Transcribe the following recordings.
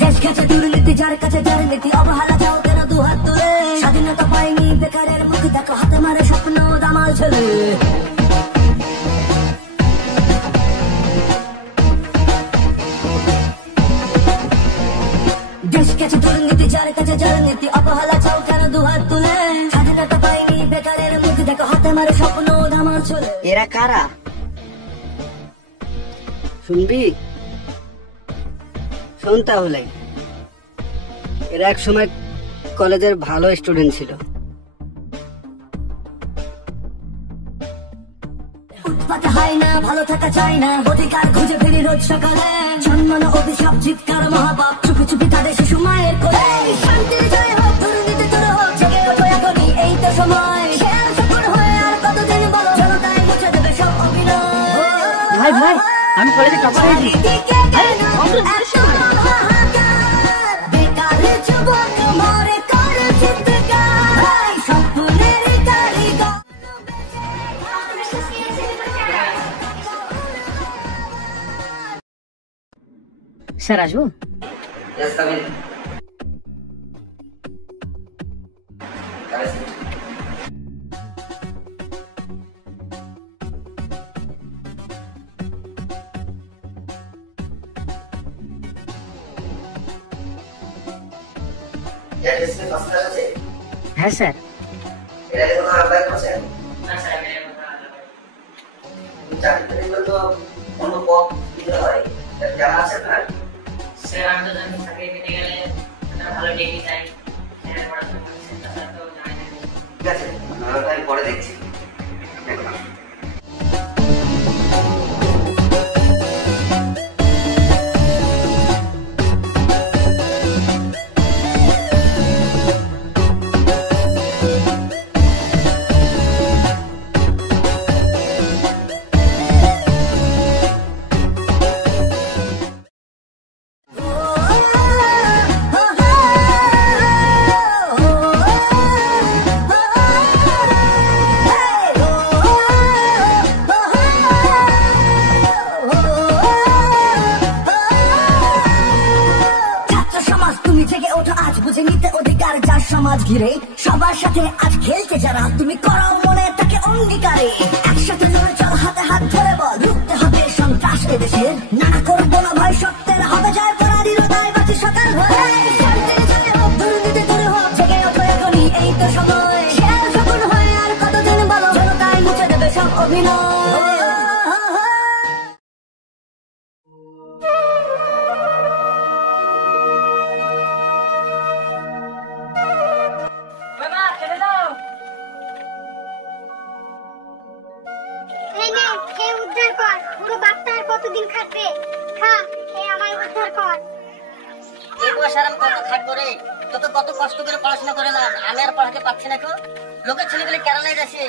দেশ গেছে দুর্নীতি, যার কাছে যার নীতি, অবহেলা যাও কেন দুহাত তুলে। স্বাধীনতা পাইনি বেকারের মুখ দেখো, হাতে মারে স্বপ্ন দামাল ছেলে। দেশ গেছে দুর্নীতি, যার কাছে যার নীতি, অবহেলা চাও কেন দুহাত তুলে। স্বাধীনতা পাইনি বেকারের মুখ দেখো, হাতে মারে স্বপ্ন দামাল ছেলে। এরা কারা শুনবি? শোন তাহলে। এরা এক সময় কলেজের ভালো স্টুডেন্ট ছিল। উৎপাত হয় না, ভালো থাকা চাই না, অধিকার খুঁজে ফিরি রোজ সকালে। সম্মান অভিশাপ চিৎকার মহাপাপ, চুপি চুপি তাদের শিশু মায়ের কোলে। শান্তি জয় হোক, দুর্নীতি দূর হোক, জেগে ওঠো এখনই, এই তো সময়। শেয়ার সফল হয়ে আর কতদিন বলো, জনতায় মুছে দেবে সব অভিনয়। ভাই ভাই, আমি কলেজে টপার হয়েছি। স্যার আসবো? হ্যাঁ স্যার। পরে দেখছি। সমাজ ঘিরে সবার সাথে আজ খেলছে যারা, তুমি করো মনে তাকে অঙ্গীকারে। একসাথে জোরে চল, হাতে হাত ধরে বল, রুখতে হবে সন্ত্রাস এদেশের। না করবো না ভয়, সত্যের হবে জয়, পরাধীনতায় বাঁচি সকাল হয়ে। দুর্নীতি দূরে হোক, জেগে ওঠো এখনই, এই তো সময়। শেয়ার সফল হয়ে আর কতদিন বলো, জনতায় মুছে দেবে সব অভিনয়। কতদিন খাটবে? খা, খেয়ে আমায় উদ্ধার কর। এই বয়সে আর আমি কত খাটবো রে? তোকে কত কষ্ট করে পড়াশোনা করলাম, আমি আর পড়াতে পারছি না। লোকের ছেলেগুলো কেরালায় যাচ্ছে,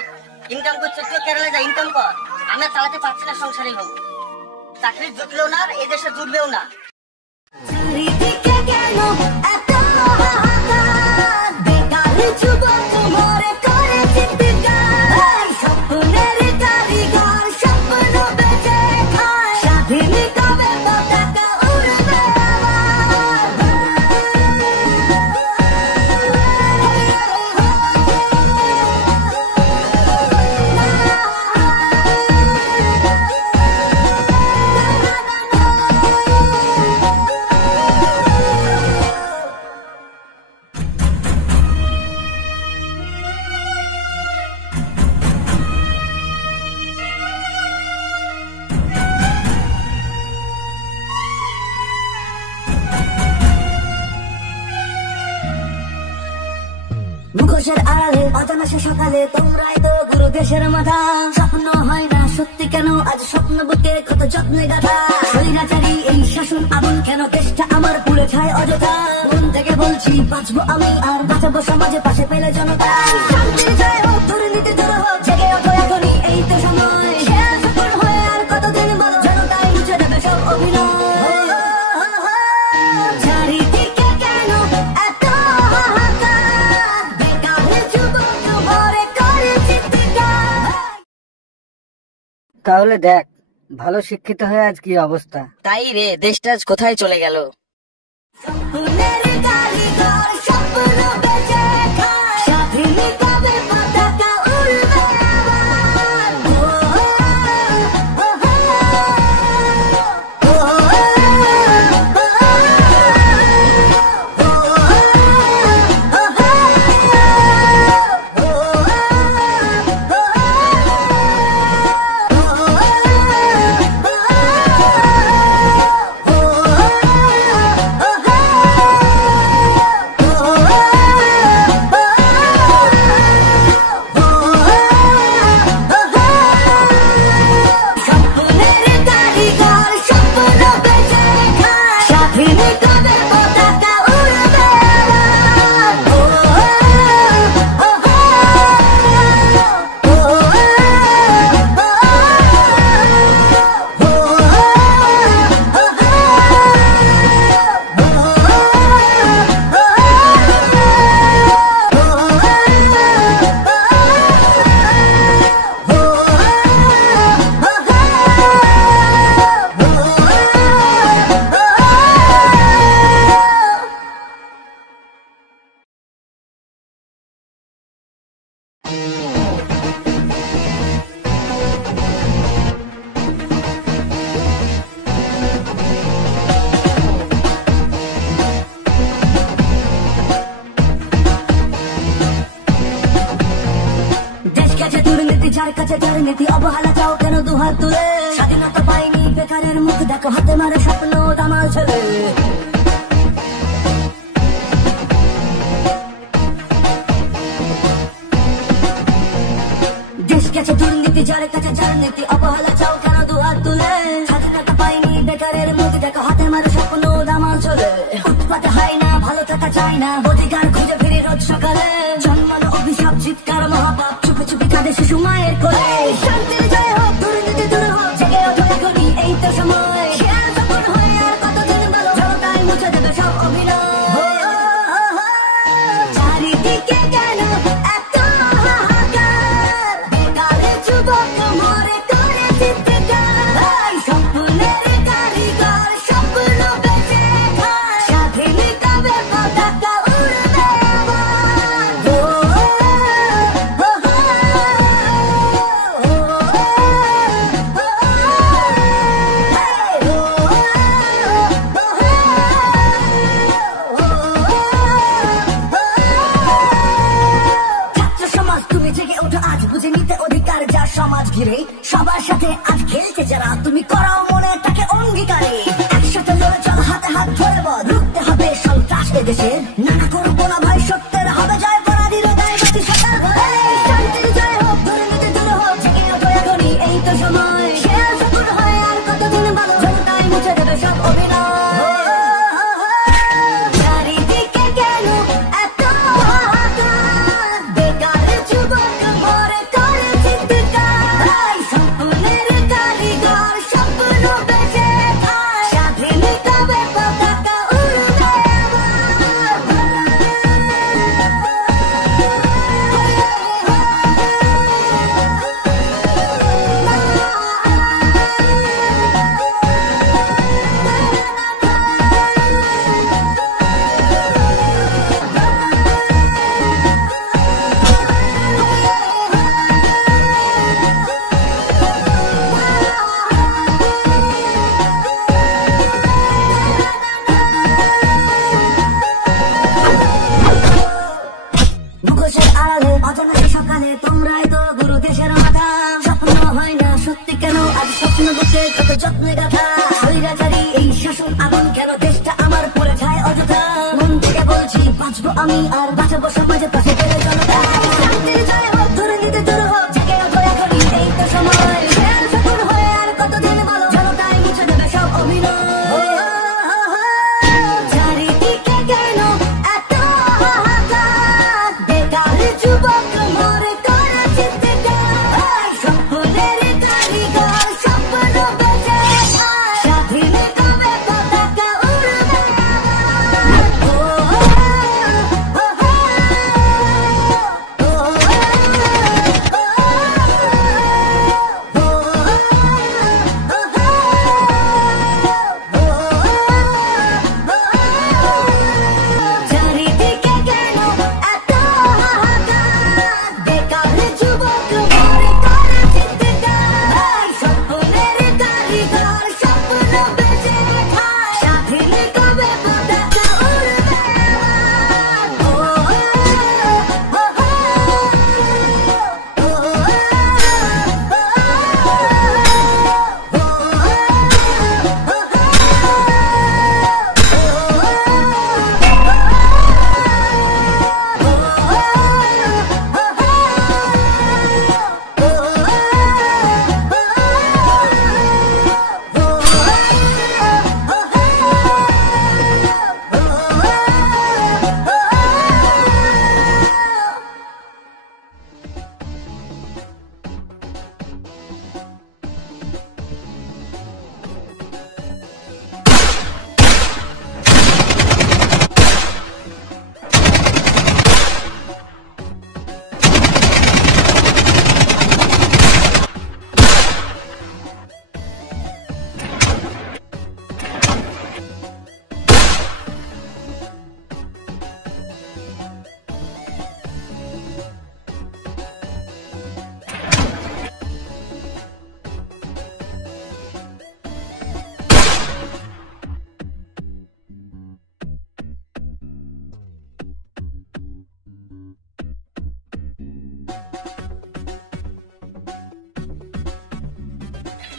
ইনকাম করছে, তুই কেরালায় যা ইনকাম কর। আমি আর চালাতে পারছি না সংসারই হোক। চাকরি জুটলেও না, এই দেশে জুটবেও না। মুখোশের আড়ালে অজানা সে সকালে, তোমরাই তো গুরু দেশের মাথা। স্বপ্ন হয় না সত্যি কেন, আজ স্বপ্ন বুকে কত যত্নে গাথা। স্বৈরাচারী এই শাসন আগুন কেন, দেশটা আমার পুড়ে ছায় অযথা। মন থেকে বলছি বাঁচবো আমি আর বাঁচাবো সমাজে, পাশে পেলে জনতা। শান্তি জয় হোক, দুর্নীতি দূর হোক, জেগে ওঠো এখনই, এই তো সময়। শেয়ার সফল হয়ে আর কতদিন বলো, জনতায় মুছে দেবে সব অভিনয়। চারিদিকে কেন এত হাহাকার, বেকার যুবক তাহলে দেখ ভালো শিক্ষিত হয়ে আজ কি অবস্থা। তাই রে, দেশটা আজ কোথায় চলে গেল। যার কাছে যার নীতি অবহেলা চাও কেন দুহাত তুলে স্বাধীনতা পাইনি বেকারের মুখ দেখো হাতে মারে স্বপ্ন দামাল ছেলে দেশ গেছে দুর্নীতি যার কাছে যার নীতি অবহেলা চাও কেন দুহাত তুলে স্বাধীনতা পাইনি বেকারের মুখ দেখো হাতে মারে স্বপ্ন দামাল ছেলে উৎপাতে হয় না ভালো থাকা চায় না অধিকার খুঁজে ফিরে রোজ সকালে জন্মানো অভিশাপ চিৎকার মহাপাপ চুপে চুপে কাঁদে শিশু মায়ের কোলে শান্তির জয় হোক দুর্নীতি দূর হোক জেগে ওঠো এখনই এই তো সময় শেয়ার সফল হয়ে আর কতদিন বলো জনতাই মুছে দেবে সব অভিনয় চারিদিকে কেন এত হাহাকার বেকারের যুবক মরে করে চিৎকার স্বপ্নের কারিগর স্বপ্ন বেঁচে খায় স্বাধীনতা পতাকা উড়বে ছাত্র সমাজ তুমি জেগে ওঠো আজ বুঝে নিতে অধিকার যা সমাজ ঘিরে সবার সাথে আজ খেলতে যারা তুমি করাও মনে তাকে অঙ্গীকারে একসাথে লড়ে চল হাতে হাত ধরে বল রুখতে হবে সন্ত্রাস এদেশের নানা করবো না ভাই সত্যের হবে জয় পরাধীন দায় বাতি সকাল শান্তির জয় হোক দুর্নীতি দূর হোক জেগে ওঠো এখনই এই তো সময় শেয়ার সফল হয় আর কতদিন ভালো জনতাই মুছে দেবে সব অভিনয় চারিদিকে কেন এত হাহাকার বেকারের যুবক মরে করে চিৎকার স্বপ্নের কারিগর স্বপ্ন বেঁচে খায় স্বাধীনতা পতাকা উড়বে মুখোশের আড়ালে অজানা সকালে তোমরাই তো গুরু দেশের মাথা স্বপ্ন হয় না সত্যি কেন আজ স্বপ্ন বুকে কত যত্নে গাথা স্বৈরাচারী এই শাসন আগুন কেন দেশটা আমার পড়ে যায় অযথা মন থেকে বলছি বাঁচবো আমি আর বাঁচাবো সমাজের পাশে বেড়ে জনতা শান্তির জয় হোক দুর্নীতি দূর হোক জেগে ওঠো এখনই এই তো সময় শেয়ার সফল হয়ে আর কতদিন বলো জনতাই মুছে দেবে সব অভিনয় চারিদিকে কেন এত হাহাকার বেকারের যুবক মরে করে চিৎকার স্বপ্নের কারিগর স্বপ্ন বেঁচে খায় স্বাধীনতা পতাকা উড়বে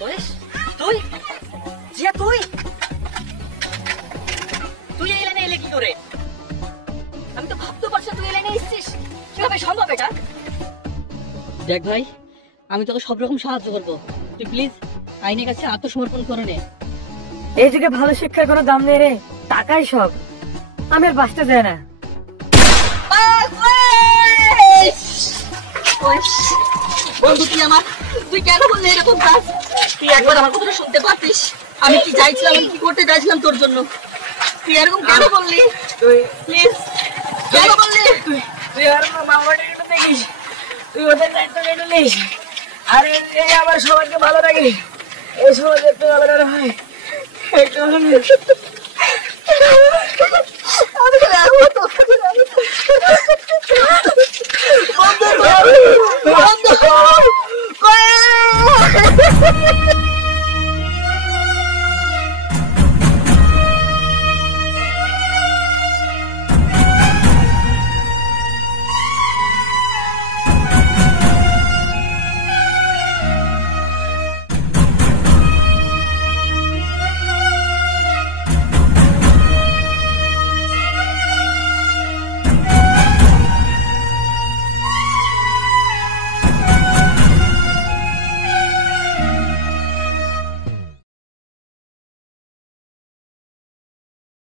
বলিস তুই জিয়া তুই তুই এই লাইনে এলে কি করে? আমি তো ভাবতে পারছি তুই এই লাইনে এসেছিস, কিভাবে সম্ভব এটা? দেখ ভাই, আমি তোকে সব রকম সাহায্য করবো, তুই প্লিজ আইনের কাছে আত্মসমর্পণ করে নে। এই যুগে ভালো শিক্ষার কোনো দাম নেই রে, টাকাই সব। আমি আর বাঁচতে চাই না। বন্ধু তুই আমার, তুই কেন বললি এরকম কাজ? তুই একবার আমার কথাটা শুনতে পারতিস, আমি কি চাইছিলাম, আমি কি করতে চাইছিলাম তোর জন্য। তুই এরকম কেন বললি? তুই প্লিজ কেন বললি? তুই আর মামাটা একটু দেখিস, তুই ওদের দায়িত্ব কেটে নিস। আর এই আবার সবাইকে ভালো রাখি, এই সমাজ একটু ভালো রাখা হয় একটু ভালো। আমি